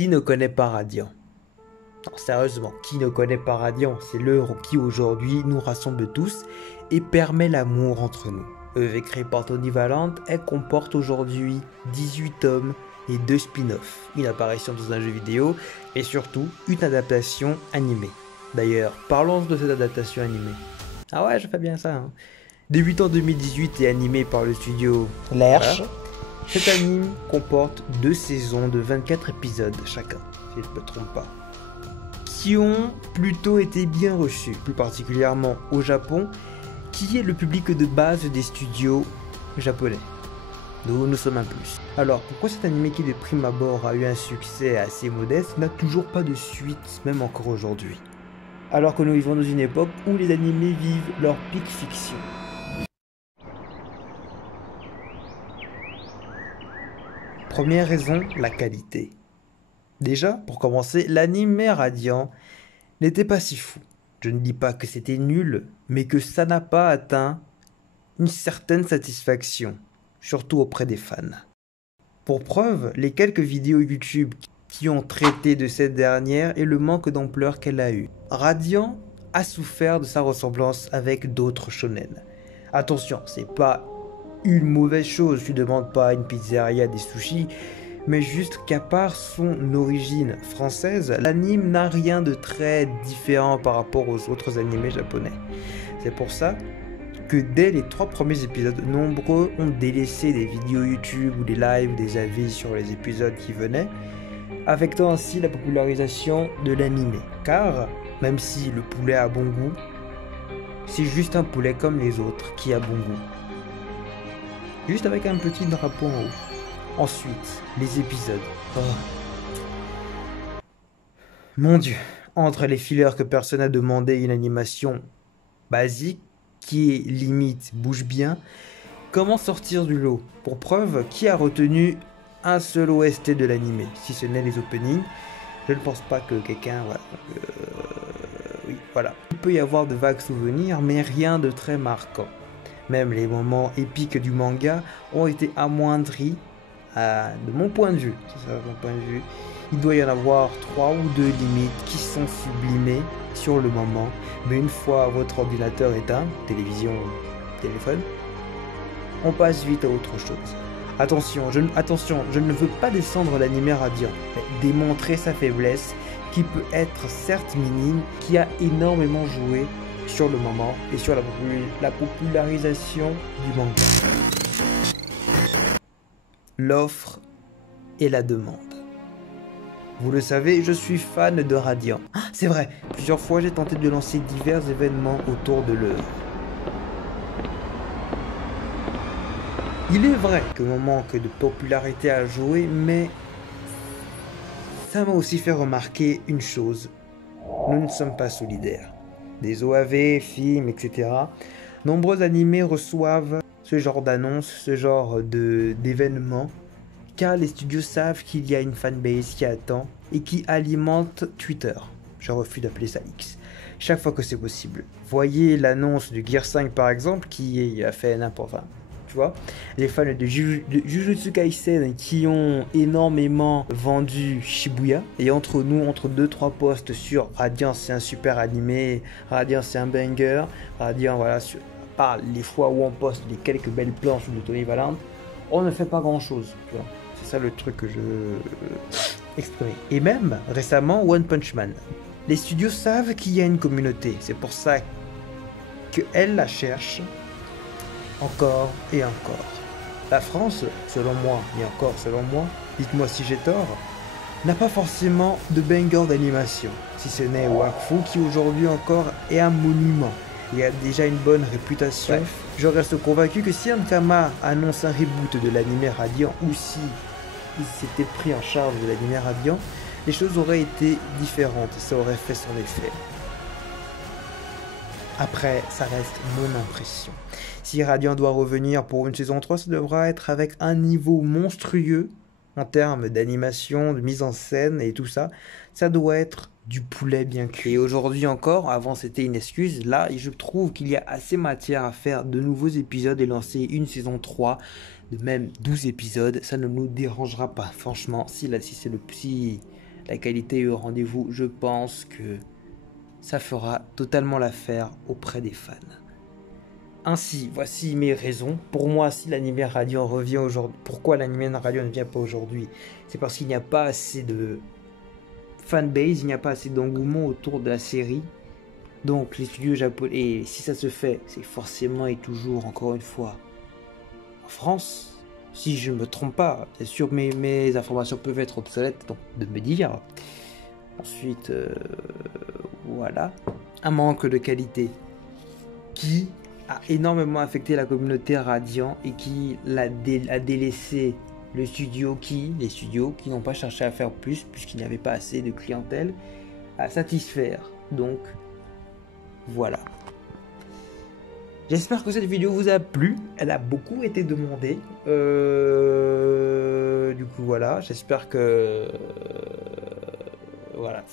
Qui ne connaît pas Radiant? Non, sérieusement, qui ne connaît pas Radiant? C'est l'œuvre qui aujourd'hui nous rassemble tous et permet l'amour entre nous. Œuvre écrite par Tony Valente, elle comporte aujourd'hui 18 tomes et 2 spin-offs, une apparition dans un jeu vidéo et surtout une adaptation animée. D'ailleurs, parlons de cette adaptation animée. Ah ouais, je fais bien ça. Débutant en 2018 et animé par le studio Lerche. Voilà. Cet anime comporte 2 saisons de 24 épisodes chacun, si je ne me trompe pas, qui ont plutôt été bien reçus, plus particulièrement au Japon, qui est le public de base des studios japonais. Nous sommes un plus. Alors, pourquoi cet anime qui de prime abord a eu un succès assez modeste n'a toujours pas de suite, même encore aujourd'hui? Alors que nous vivons dans une époque où les animés vivent leur pic fiction. Première raison, la qualité. Déjà, pour commencer, l'anime Radiant n'était pas si fou. Je ne dis pas que c'était nul, mais que ça n'a pas atteint une certaine satisfaction, surtout auprès des fans. Pour preuve, les quelques vidéos YouTube qui ont traité de cette dernière et le manque d'ampleur qu'elle a eu. Radiant a souffert de sa ressemblance avec d'autres shonen. Attention, c'est pas une mauvaise chose, tu demandes pas à une pizzeria des sushis, mais juste qu'à part son origine française, l'anime n'a rien de très différent par rapport aux autres animés japonais. C'est pour ça que dès les 3 premiers épisodes, nombreux ont délaissé des vidéos YouTube ou des lives, des avis sur les épisodes qui venaient, affectant ainsi la popularisation de l'animé. Car, même si le poulet a bon goût, c'est juste un poulet comme les autres qui a bon goût. Juste avec un petit drapeau en haut. Ensuite, les épisodes. Oh. Mon Dieu, entre les fillers que personne n'a demandé, une animation basique qui est limite bouge bien, comment sortir du lot? Pour preuve, qui a retenu un seul OST de l'animé, si ce n'est les openings? Je ne pense pas que quelqu'un... Voilà. Oui, voilà. Il peut y avoir de vagues souvenirs, mais rien de très marquant. Même les moments épiques du manga ont été amoindris de mon point de vue. C'est ça, mon point de vue. Il doit y en avoir 3 ou 2 limites qui sont sublimées sur le moment, mais une fois votre ordinateur éteint, télévision, téléphone, on passe vite à autre chose. Attention, je ne veux pas descendre l'anime Radiant, mais démontrer sa faiblesse qui peut être certes minime, qui a énormément joué sur le moment et sur la popularisation du manga. L'offre et la demande. Vous le savez, je suis fan de Radiant. Ah, c'est vrai, plusieurs fois j'ai tenté de lancer divers événements autour de l'œuvre. Il est vrai que mon manque de popularité a joué, mais ça m'a aussi fait remarquer une chose. Nous ne sommes pas solidaires. Des OAV, films, etc. Nombreux animés reçoivent ce genre d'annonces, ce genre d'événements, car les studios savent qu'il y a une fanbase qui attend et qui alimente Twitter. Je refuse d'appeler ça X. Chaque fois que c'est possible. Voyez l'annonce de Gear 5 par exemple, qui a fait n'importe quoi. Tu vois, les fans de Jujutsu Kaisen qui ont énormément vendu Shibuya, et entre nous, entre 2-3 posts sur Radiant c'est un super animé, Radiant c'est un banger, Radiant voilà, par les fois où on poste les quelques belles planches de Tony Valente, on ne fait pas grand chose, tu vois. C'est ça le truc que je veux exprimer. Et même récemment One Punch Man, les studios savent qu'il y a une communauté, c'est pour ça qu'elles la cherchent encore et encore. La France, selon moi, et encore selon moi, dites-moi si j'ai tort, n'a pas forcément de banger d'animation, si ce n'est Wakfu qui aujourd'hui encore est un monument et a déjà une bonne réputation. Bref, je reste convaincu que si Ankama annonce un reboot de l'anime Radiant ou si il s'était pris en charge de l'anime Radiant, les choses auraient été différentes et ça aurait fait son effet. Après, ça reste mon impression. Si Radiant doit revenir pour une saison 3, ça devra être avec un niveau monstrueux en termes d'animation, de mise en scène et tout ça. Ça doit être du poulet bien cuit. Et aujourd'hui encore, avant c'était une excuse, là je trouve qu'il y a assez matière à faire de nouveaux épisodes et lancer une saison 3 de même 12 épisodes. Ça ne nous dérangera pas, franchement, si la qualité est au rendez-vous. Je pense que ça fera totalement l'affaire auprès des fans. Ainsi, voici mes raisons. Pour moi, si l'anime Radiant revient aujourd'hui, pourquoi l'anime Radiant ne vient pas aujourd'hui? C'est parce qu'il n'y a pas assez de fanbase, il n'y a pas assez d'engouement autour de la série. Donc les studios japonais, et si ça se fait, c'est forcément et toujours, encore une fois, en France. Si je ne me trompe pas, bien sûr mes informations peuvent être obsolètes, donc de me dire. Ensuite, voilà, un manque de qualité qui a énormément affecté la communauté Radiant et qui a délaissé les studios qui n'ont pas cherché à faire plus puisqu'il n'y avait pas assez de clientèle à satisfaire. Donc voilà. J'espère que cette vidéo vous a plu. Elle a beaucoup été demandée. Du coup voilà, j'espère que voilà.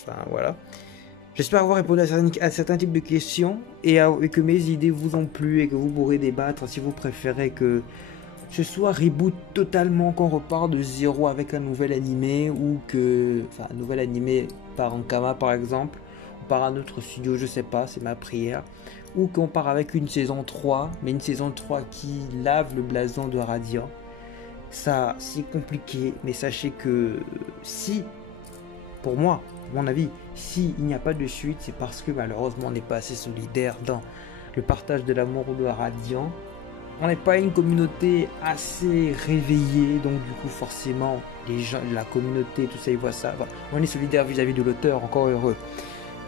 J'espère avoir répondu à certains types de questions et que mes idées vous ont plu et que vous pourrez débattre si vous préférez que ce soit reboot totalement, qu'on repart de zéro avec un nouvel animé ou que, un nouvel animé par Ankama par exemple, ou par un autre studio, je sais pas, c'est ma prière, ou qu'on part avec une saison 3, mais une saison 3 qui lave le blason de Radiant. Ça, c'est compliqué, mais sachez que si, pour moi, à mon avis, si il n'y a pas de suite, c'est parce que malheureusement on n'est pas assez solidaire dans le partage de l'amour de Radiant. On n'est pas une communauté assez réveillée, donc du coup forcément les gens, la communauté, tout ça, ils voient ça. Bon, on est solidaire vis-à-vis de l'auteur, encore heureux.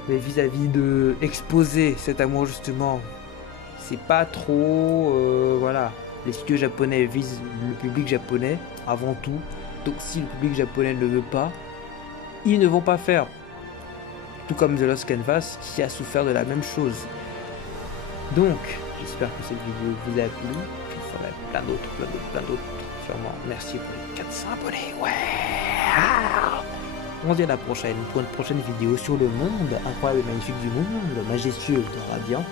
Mais vis-à-vis de exposer cet amour justement, c'est pas trop, voilà. Les studios japonais visent le public japonais avant tout. Donc si le public japonais ne le veut pas, ils ne vont pas faire. Tout comme The Lost Canvas qui a souffert de la même chose. Donc, j'espère que cette vidéo vous a plu. Je ferai plein d'autres, sûrement. Merci pour les 400 abonnés. Ouais. On se dit à la prochaine pour une prochaine vidéo sur le monde incroyable et magnifique du monde, majestueux de Radiant.